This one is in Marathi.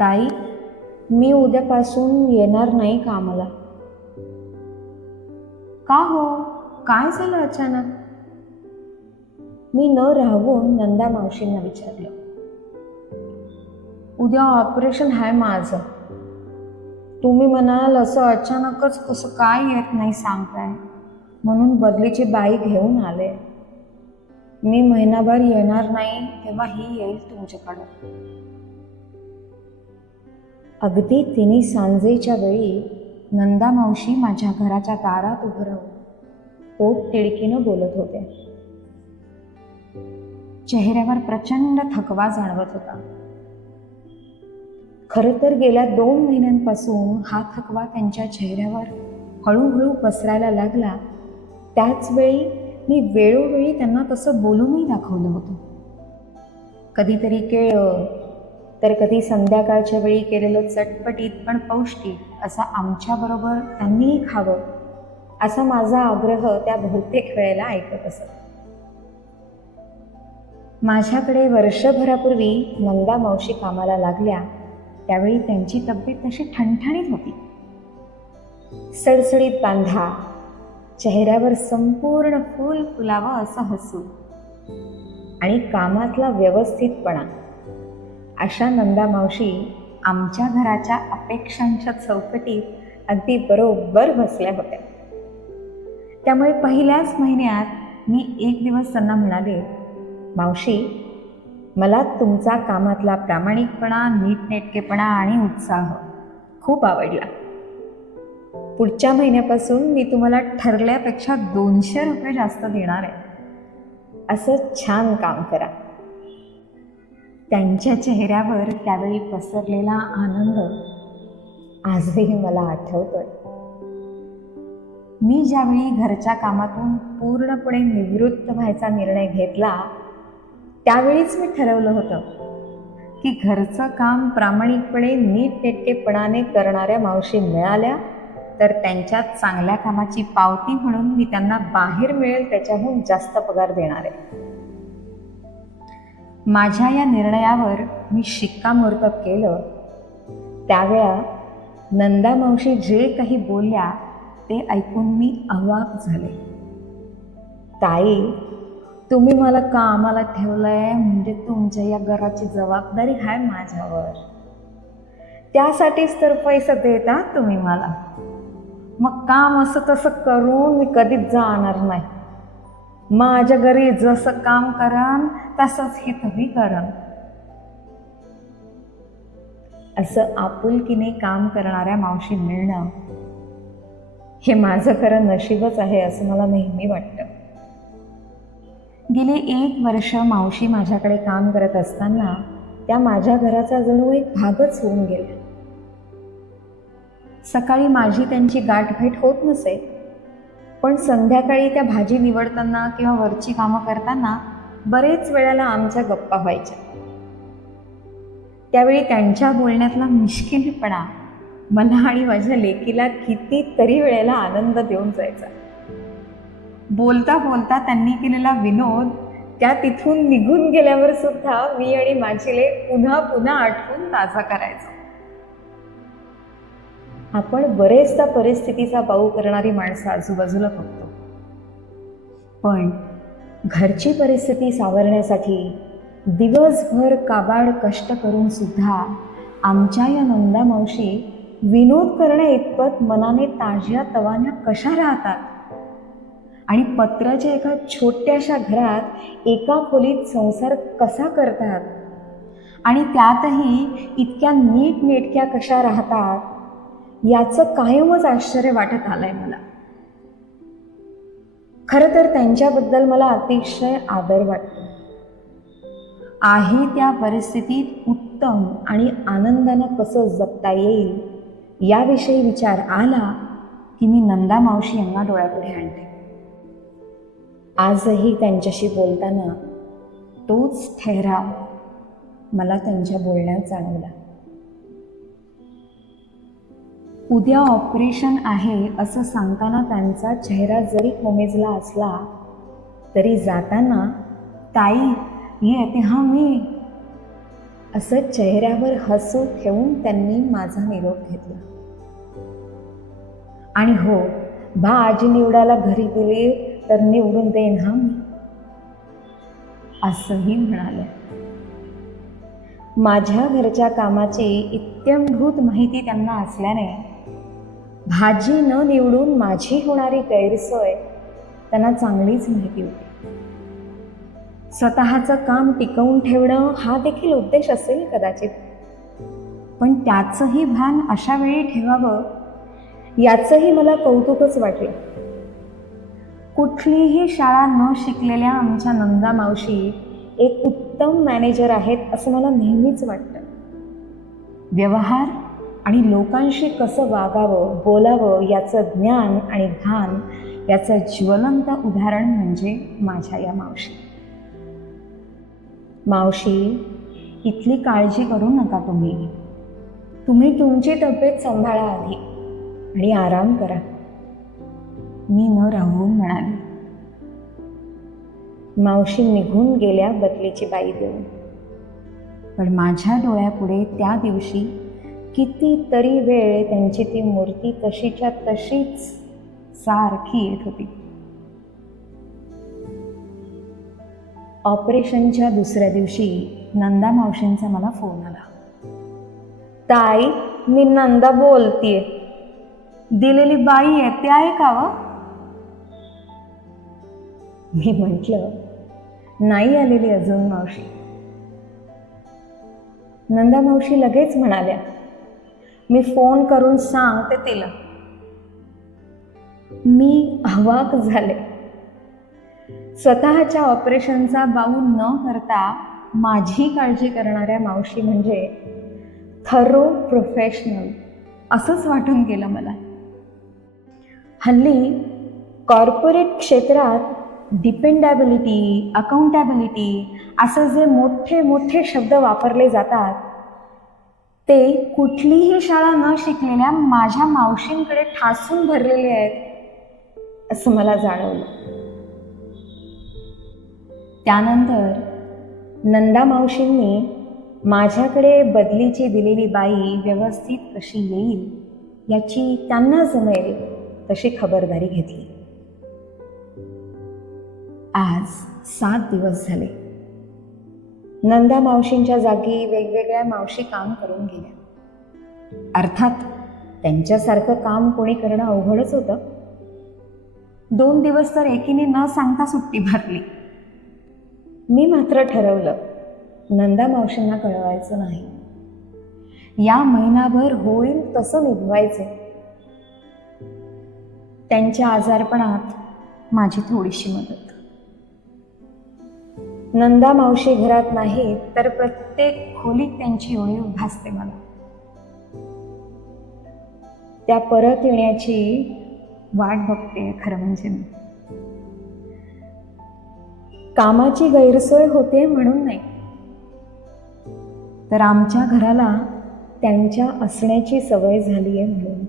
ताई, मी उद्यापासून येणार नाही कामाला. का हो, काय झालं अचानक? मी न राहून नंदा मावशींना विचारलं. उद्या ऑपरेशन आहे माझं. तुम्ही म्हणाल असं अचानकच कसं काय येत नाही सांगताय, म्हणून बदलीची बाई घेऊन आले. मी महिनाभर येणार नाही तेव्हा ही येईल तुमच्याकडं. अगदी तिन्ही सांजेच्या वेळी नंदा मावशी माझ्या घराच्या दारात उभं राहून पोट तिडकीनं बोलत होते. चेहऱ्यावर प्रचंड थकवा जाणवत होता. खरं तर गेल्या 2 महिन्यांपासून हा थकवा त्यांच्या चेहऱ्यावर हळूहळू पसरायला लागला. त्याच वेळी मी वेळोवेळी त्यांना तसं बोलूनही दाखवलं होतं. कधीतरी केळं, तर कधी संध्याकाळच्या वेळी केलेलं चटपटीत पण पौष्टिक असं आमच्याबरोबर त्यांनीही खावं, असा माझा आग्रह त्या बहुतेक वेळेला ऐकत असत. माझ्याकडे वर्षभरापूर्वी नंदा मावशी कामाला लागल्या त्यावेळी त्यांची तब्येत तशी ठणठणीत होती. सडसडीत बांधा, चेहऱ्यावर संपूर्ण फुल फुलावं असं हसू आणि कामातला व्यवस्थितपणा, अशा नंदा मावशी आमच्या घराच्या अपेक्षांच्या चौकटीत अगदी बरोबर बसल्या होत्या. त्यामुळे पहिल्याच महिन्यात मी एक दिवस त्यांना म्हणाले, मावशी, मला तुमचा कामातला प्रामाणिकपणा, नीटनेटकेपणा आणि उत्साह खूप आवडला. पुढच्या महिन्यापासून मी तुम्हाला ठरल्यापेक्षा 200 रुपये जास्त देणार आहे. असं छान काम करा. त्यांच्या चेहऱ्यावर त्यावेळी पसरलेला आनंद आजही मला आठवतोय. मी ज्यावेळी घरच्या कामातून पूर्णपणे निवृत्त व्हायचा निर्णय घेतला त्यावेळीच मी ठरवलं होतं की घरचं काम प्रामाणिकपणे नीटनेटकेपणाने करणाऱ्या मावशी मिळाल्या तर त्यांच्या चांगल्या कामाची पावती म्हणून मी त्यांना बाहेर मिळेल त्याच्याहून जास्त पगार देणार आहे. माझ्या या निर्णयावर मी शिक्कामोर्तब केलं. त्यावेळा नंदा मावशी जे काही बोलल्या ते ऐकून मी अवाक झाले. ताई, तुम्ही मला कामाला ठेवलंय म्हणजे तुमच्या या घराची जबाबदारी आहे माझ्यावर. त्यासाठीच तर पैसे देता तुम्ही मला. मग काम असं तसं करून मी कधीच जाणार नाही. माझ्या घरी जसं काम करन तसंच हे तुम्ही करन. असं आपुलकीने काम करणाऱ्या मावशी मिळणं हे माझं खरं नशीबच आहे असं मला नेहमी वाटतं. गेले 1 वर्ष मावशी माझ्याकडे काम करत असताना त्या माझ्या घराचा जणू एक भागच होऊन गेल्या. सकाळी माझी त्यांची गाठभेट होत नसे, पण संध्याकाळी त्या भाजी निवडताना किंवा वरची कामं करताना बरेच वेळेला आमच्या गप्पा व्हायच्या. त्यावेळी त्यांच्या बोलण्यातला मिश्किलपणा मला आणि माझ्या लेकीला कितीतरी वेळेला आनंद देऊन जायचा. बोलता बोलता त्यांनी केलेला विनोद त्या तिथून निघून गेल्यावर सुद्धा मी आणि माझी लेक पुन्हा पुन्हा आठवून ताजा करायचो. आपण बरेचदा परिस्थितीचा बाऊ करणारी माणसं आजूबाजूला बघतो, पण घरची परिस्थिती सावरण्यासाठी दिवसभर काबाड कष्ट करून सुद्धा आमच्या या नंदा मावशी विनोद करण्या इतपत मनाने ताज्या तवान्या कशा राहतात आणि पत्राच्या एका छोट्याशा घरात एका खोलीत संसार कसा करतात आणि त्यातही इतक्या नीटनेटक्या कशा राहतात याचं कायमच आश्चर्य वाटत आलंय मला. खरं तर त्यांच्याबद्दल मला अतिशय आदर वाटतो. आहे त्या परिस्थितीत उत्तम आणि आनंदानं कसं जगता येईल याविषयी विचार आला की मी नंदा मावशी यांना डोळ्यापुढे आणते. आजही त्यांच्याशी बोलताना तोच ठहराव मला त्यांच्या बोलण्यात जाणवला. उद्या ऑपरेशन आहे असं सांगताना त्यांचा चेहरा जरी कोमेजला असला तरी जाताना, ताई येते हा मी, असं चेहऱ्यावर हसू ठेवून त्यांनी माझा निरोप घेतला. आणि हो, भाजी निवडायला घरी गेले तर निवडून देईन हा मी, असंही म्हणाले. माझ्या घरच्या कामाची इत्यंभूत माहिती त्यांना असल्याने भाजी न निवडून माझी होणारी गैरसोय त्यांना चांगलीच माहिती होती. स्वतःचं काम टिकवून ठेवणं हा देखील उद्देश असेल कदाचित, पण त्याचंही भान अशा वेळी ठेवावं याचंही मला कौतुकच वाटलं. कुठलीही शाळा न शिकलेल्या आमच्या नंदा मावशी एक उत्तम मॅनेजर आहेत असं मला नेहमीच वाटतं. व्यवहार आणि लोकांशी कसं वागावं बोलावं याचं ज्ञान आणि भान याचं ज्वलंत उदाहरण म्हणजे माझ्या या मावशी. मावशी, इथली काळजी करू नका तुम्ही तुमची तब्येत सांभाळा आधी आणि आराम करा, मी न राहून म्हणाली. मावशी निघून गेल्या बदलीची बाई देऊन. पण माझ्या डोळ्यापुढे त्या दिवशी कितीतरी वेळ त्यांची ती मूर्ती तशीच्या तशीच सारखी येत होती. ऑपरेशनच्या दुसऱ्या दिवशी नंदा मावशींचा मला फोन आला. ताई, मी नंदा बोलतीये, दिलेली बाई येते आहे का व? मी म्हटलं, नाही आलेली अजून मावशी. नंदा मावशी लगेच म्हणाल्या, मी फोन करून सांगते तिला. मी अवाक झाले. स्वतःच्या ऑपरेशनचा बाऊ न करता माझी काळजी करणाऱ्या मावशी म्हणजे थरो प्रोफेशनल असंच वाटून गेलं मला. हल्ली कॉर्पोरेट क्षेत्रात डिपेंडॅबिलिटी, अकाउंटॅबिलिटी असं जे मोठे मोठे शब्द वापरले जातात ते कुठलीही शाळा न शिकलेल्या माझ्या मावशींकडे ठासून भरलेले आहेत असं मला जाणवलं. त्यानंतर नंदा मावशींनी माझ्याकडे बदलीची दिलेली बाई व्यवस्थित कशी येईल याची त्यांना जमेल तशी खबरदारी घेतली. आज 7 दिवस झाले. नंदा मावशींच्या जागी वेगवेगळ्या मावशी काम करून गेल्या. अर्थात त्यांच्यासारखं काम कोणी करणं अवघडच होतं. 2 दिवस तर एकीने न सांगता सुट्टी भरली. मी मात्र ठरवलं, नंदा मावशींना कळवायचं नाही. या महिनाभर होईल तसं निभवायचं. त्यांच्या आजारपणात माझी थोडीशी मदत. नंदा मावशी घरात नाही तर प्रत्येक खोलीत त्यांची ओळीव भासते मला. त्या परत येण्याची वाट बघते खरं म्हणजे मी. कामाची गैरसोय होते म्हणून नाही, तर आमच्या घराला त्यांच्या असण्याची सवय झाली आहे म्हणून.